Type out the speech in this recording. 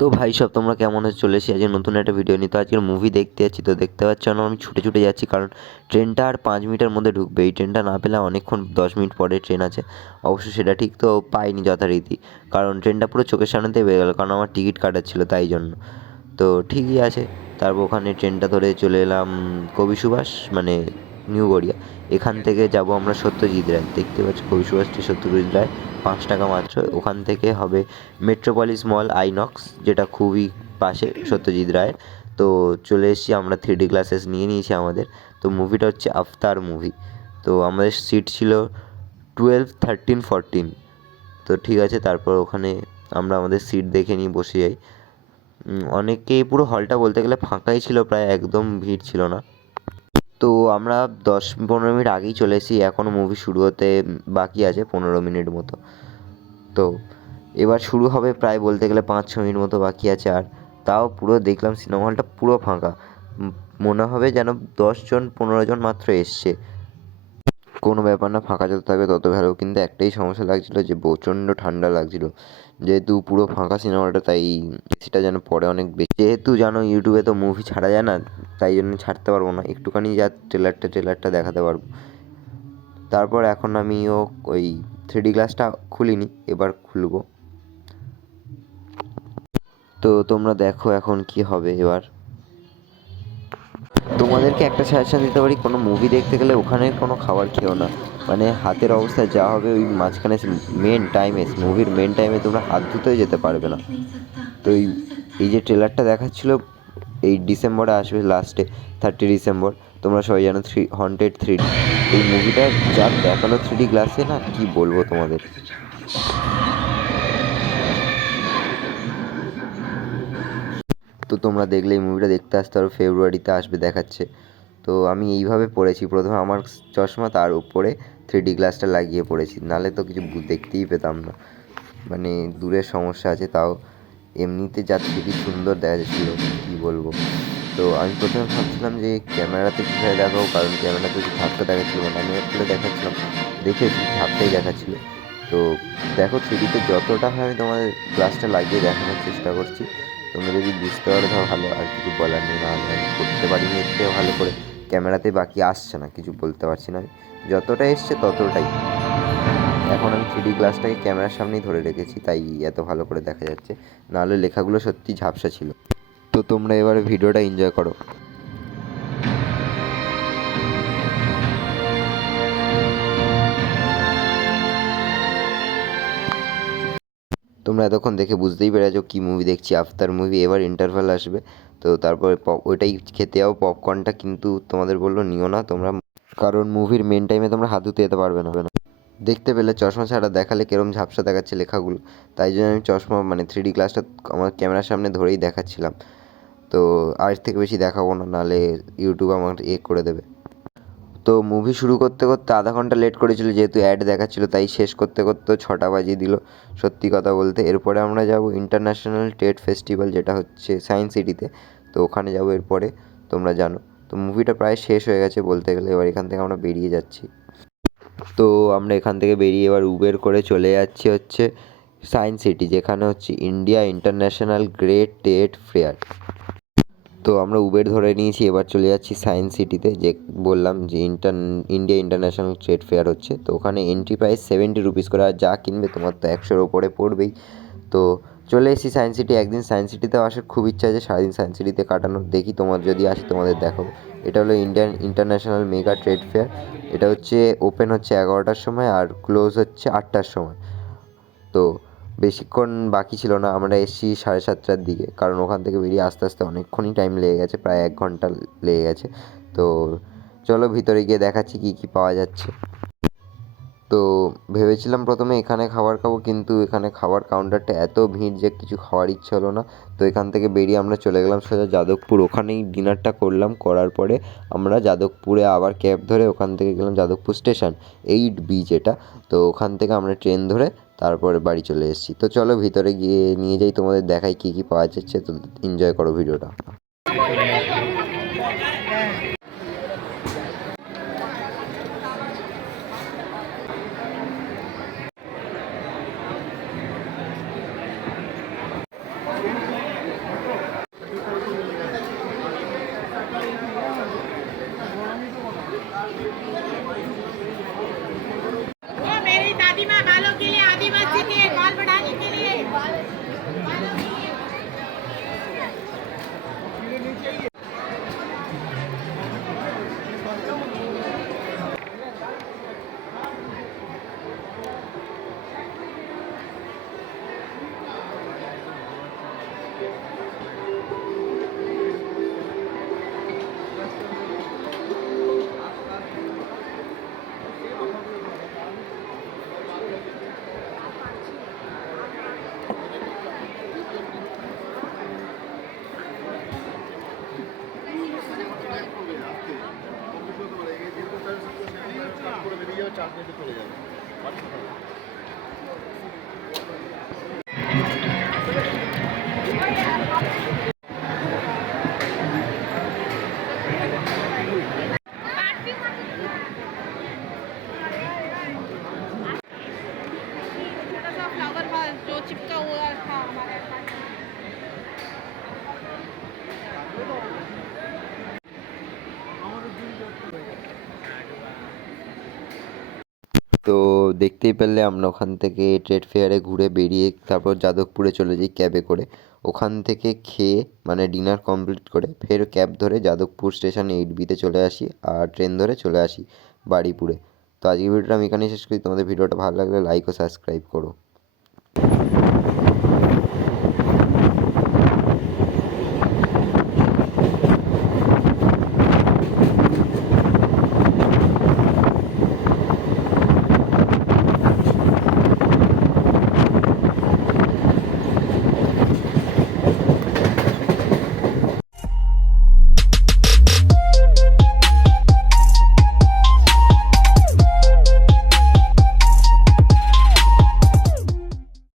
তো ভাই সব তোমরা কেমন আছো? চলে এসেছি আজকে নতুন একটা ভিডিও নিয়ে। তো আজকের মুভি দেখতে যাচ্ছি, তো দেখতে পাচ্ছ না আমি ছুটে ছুটে যাচ্ছি, কারণ ট্রেনটা আর 5 মিনিটের মধ্যে ঢুকবে। এই ট্রেনটা না পেলে অনেকক্ষণ 10 মিনিট পরে ট্রেন আছে, অবশ্য সেটা ঠিক তো পাইনি যথারীতি, কারণ ট্রেনটা পুরো চোখের সামনেতেই বেরিয়ে গেলো, কারণ আমার টিকিট কাটার ছিল তাই জন্য। তো ঠিকই আছে, তারপর ওখানে ট্রেনটা ধরে চলে এলাম কবি সুভাষ, মানে নিউ গড়িয়া। এখান থেকে যাব আমরা সত্যজিৎ রায়, দেখতে পাচ্ছি কবি সুভাষ টু সত্যজিৎ রায়, 5 টাকা মাত্র। ওখান থেকে হবে মেট্রোপলিস মল আইনক্স, যেটা খুবই পাশে সত্যজিৎ রায়। তো চলে এসেছি আমরা, 3D গ্লাসেস নিয়ে নিয়েছি আমাদের। তো মুভিটা হচ্ছে আফতার মুভি। তো আমাদের সিট ছিল 12, 13, 14। তো ঠিক আছে, তারপর ওখানে আমরা আমাদের সিট দেখে নিয়ে বসে যাই। অনেকেই, পুরো হলটা বলতে গেলে ফাঁকাই ছিল, প্রায় একদম ভিড় ছিল না। তো আমরা 10-15 মিনিট আগেই চলে এসেছি, এখনও মুভি শুরু হতে বাকি আছে 15 মিনিট মতো। তো এবার শুরু হবে, প্রায় বলতে গেলে 5-6 মিনিট মতো বাকি আছে, আর তাও পুরো দেখলাম সিনেমা হলটা পুরো ফাঁকা। মনে হবে যেন 10 জন 15 জন মাত্র এসছে। কোনো ব্যাপার না, ফাঁকা যত থাকবে তত ভালো, কিন্তু একটাই সমস্যা লাগছিল যে প্রচণ্ড ঠান্ডা লাগছিল, যেহেতু পুরো ফাঁকা সিনেমা হলটা, তাই এসিটা যেন পরে অনেক বেশি। যেহেতু জানো ইউটিউবে তো মুভি ছাড়া যায় না, তাই জন্য ছাড়তে পারবো না, একটুখানি যা ট্রেলারটা দেখাতে পারবো। তারপর এখন আমিও ওই 3D গ্লাসটা খুলিনি, এবার খুলবো। তো তোমরা দেখো এখন কি হবে এবার। তোমাদেরকে একটা সাজেশন দিতে পারি, কোনো মুভি দেখতে গেলে ওখানে কোনো খাবার খেও না, মানে হাতের অবস্থা যা হবে ওই মাঝখানে মুভির মেন টাইমে তোমরা হাত ধুতেও যেতে পারবে না। তো এই যে ট্রেলারটা দেখাচ্ছিল, এই ডিসেম্বরে আসবে লাস্টে, 30 ডিসেম্বর। তোমরা সবাই জানো হন্টেড 3D, এই মুভিটা যা দেখালো 3D গ্লাসে, না কি বলবো তোমাদের। তো তোমরা দেখলে এই মুভিটা দেখতে আসতে পারো, ফেব্রুয়ারিতে আসবে দেখাচ্ছে। তো আমি এইভাবে পড়েছি, প্রথমে আমার চশমা, তার উপরে 3D গ্লাসটা লাগিয়ে পড়েছি, নাহলে তো কিছু দেখতেই পেতাম না, মানে দূরের সমস্যা আছে। তাও এমনিতে যা 3D সুন্দর দেখা যাচ্ছিলো, কী বলবো। তো আমি প্রথমে ভাবছিলাম যে ক্যামেরাতে কীভাবে দেখাবো, কারণ ক্যামেরাতে ঝাপটা দেখাচ্ছিলো, মানে আমি খুলে দেখাচ্ছিলাম, দেখেছি ঝাপটাই দেখাচ্ছিলো। তো দেখো 3Dতে যতটা হয় আমি তোমাদের গ্লাসটা লাগিয়ে দেখানোর চেষ্টা করছি, তোমরা যদি বুঝতে পারো তাহলে ভালো, আর কিছু বলার নেই, না আমি করতে পারিনি এর থেকে ভালো করে। ক্যামেরাতে বাকি আসছে না, কিছু বলতে পারছি না আমি, যতটা এসছে ততটাই। এখন আমি 3D গ্লাসটাকে ক্যামেরার সামনেই ধরে রেখেছি, তাই এত ভালো করে দেখা যাচ্ছে, নাহলে লেখাগুলো সত্যি ঝাপসা ছিল। তো তোমরা এবারে ভিডিওটা এনজয় করো। তোমরা এতক্ষণ দেখে বুঝতেই পেরেছো কী মুভি দেখছি, আফতার মুভি। এবার ইন্টারভাল আসবে, তো তারপরে ওইটাই খেতে যাও পপকর্নটা, কিন্তু তোমাদের বললো নিও না তোমরা, কারণ মুভির মেন টাইমে তোমরা হাত ধুতে যেতে পারবে না। দেখতে পেলে চশমা ছাড়া দেখালে কেরম ঝাপসা দেখাচ্ছে লেখাগুলো, তাই জন্য আমি চশমা, মানে 3D গ্লাসটা আমার ক্যামেরার সামনে ধরেই দেখাচ্ছিলাম। তো আজ থেকে বেশি দেখাবো না, নাহলে ইউটিউব আমার করে দেবে। তো মুভি শুরু করতে করতে আধা ঘন্টা লেট করেছিল, যেহেতু অ্যাড দেখাচ্ছিলো, তাই শেষ করতে করতে 6টা বাজিয়ে দিল, সত্যি কথা বলতে। এরপরে আমরা যাব ইন্টারন্যাশনাল ট্রেড ফেস্টিভ্যাল, যেটা হচ্ছে সায়েন্স সিটিতে, তো ওখানে যাব এরপরে, তোমরা জানো। তো মুভিটা প্রায় শেষ হয়ে গেছে বলতে গেলে, এবার এখান থেকে আমরা বেরিয়ে যাচ্ছি। তো আমরা এখান থেকে বেরিয়ে এবার উবের করে চলে যাচ্ছি হচ্ছে সায়েন্স সিটি, যেখানে হচ্ছে India international great trade fair. তো আমরা উবের ধরে নিয়েছি, এবার চলে যাচ্ছি সায়েন্স সিটিতে, যে বললাম যে ইন্ডিয়া ইন্টারন্যাশনাল ট্রেড ফেয়ার হচ্ছে। তো ওখানে এন্ট্রি প্রাইস 70 রুপিস করে, আর যা কিনবে তোমার তো 100-র ওপরে পড়বেই। তো চলে এসেছি সায়েন্স সিটি। একদিন সায়েন্স সিটিতেও আসার খুব ইচ্ছা আছে, সারাদিন সায়েন্স সিটিতে কাটানোর, দেখি তোমার যদি আসি তোমাদের দেখাবো। এটা হলো Indian international mega trade fair. এটা হচ্ছে ওপেন হচ্ছে 11টার সময়, আর ক্লোজ হচ্ছে 8টার সময়। তো বেশিক্ষণ বাকি ছিল না, আমরা এসেছি 7:30টার দিকে, কারণ ওখান থেকে বেরিয়ে আস্তে আস্তে অনেকক্ষণই টাইম লেগে গেছে, প্রায় 1 ঘন্টা লেগে গেছে। তো চলো ভিতরে গিয়ে দেখাচ্ছি কী কী পাওয়া যাচ্ছে। তো ভেবেছিলাম প্রথমে এখানে খাবার খাবো, কিন্তু এখানে খাবার কাউন্টারটা এত ভিড় যে কিছু খাওয়ার ইচ্ছে হলো না। তো এখান থেকে বেরিয়ে আমরা চলে গেলাম সোজা যাদবপুর, ওখানেই ডিনারটা করলাম। করার পরে আমরা যাদবপুরে আবার ক্যাব ধরে ওখান থেকে গেলাম যাদবপুর স্টেশন, 8B যেটা। তো ওখান থেকে আমরা ট্রেন ধরে তারপরে বাড়ি চলে এসেছি। তো চলো ভিতরে গিয়ে নিয়ে যাই, তোমাদের দেখাই কী কী পাওয়া যাচ্ছে। তো এনজয় করো ভিডিওটা। फ्लावर वास जो चिपका हुआ था हमारे पास। তো দেখতেই পেলে আমরা ওখান থেকে ট্রেড ফেয়ারে ঘুরে বেরিয়ে তারপর যাদবপুরে চলে যাই ক্যাবে করে। ওখান থেকে খেয়ে মানে ডিনার কমপ্লিট করে ফের ক্যাব ধরে যাদবপুর স্টেশন 8B-তে চলে আসি আর ট্রেন ধরে চলে আসি বারুইপুরে। তো আজকের ভিডিওটা আমি এখানেই শেষ করি। তোমাদের ভিডিওটা ভালো লাগলে লাইক ও সাবস্ক্রাইব করো।